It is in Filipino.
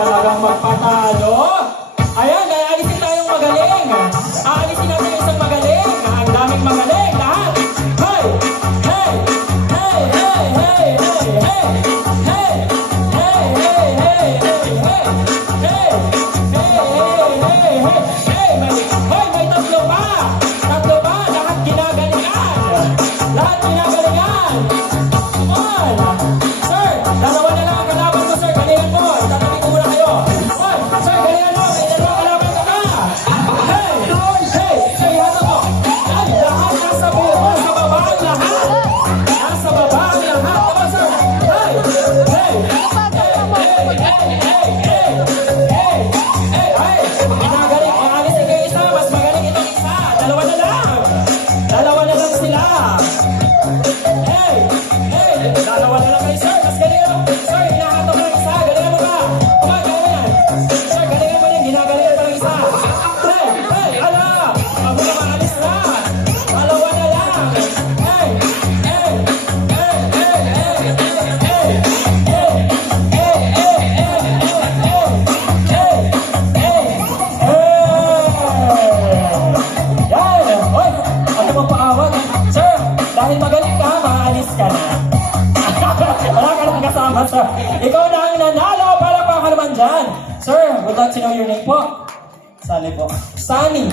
talagang magpatalo. Ayan, aalisin tayong magaling. Aalisin natin yung isang magaling. Ang daming magaling. Lahat. Hey! Hey! Hey! Hey! Hey! Hey! Hey! Hey! Hey! Hey! Hey! Hey! Hey! Hey! Hey! Hey! May tatlo pa. Tatlo pa. Lahat ginagalingan. Lahat ginagalingan. Come on. Sir, dalawa na lang ang kalaban mo, sir. Galingan mo. Tatabi ko muna kayo. Sir, galingan mo. May dalawang kalaban ka pa. Hey! Hey! Hey, hata mo. Ay, lahat nasa buo. Sa baba ang lahat. Nasa baba ang lahat. Tama, sir. Hey! Hey! Hey! Hey! Hey! Hey! Hey! Hey! Hey! Ginagaling. Aalisin kayo isa. Mas magaling itong isa. Dalawa na lang. Dalawa na lang sila. Hey! Hey! Dalawa na lang kayo, sir. Mas galing mo. Sir, hinahatok mo ng isa. Galingan mo ba? Come on, kaya mo yan. Sir, galingan mo yan. Ginagalingan mo ng isa. Hey! Hey! Ala! Abo na maalis na. Dalawa na lang. Hey! Hey! Hey! Hey! Hey! Hey! Hey! Hey! Hey! Hey! Hey! Yan! Oy! Ano mo paawat? Sir, dahil magaling ka, maalis ka na. Wala ka lang kasama, sir. Ikaw na ang nanalo para pa ka naman dyan. Sir, would like to know your name po? Sally po. Sunny.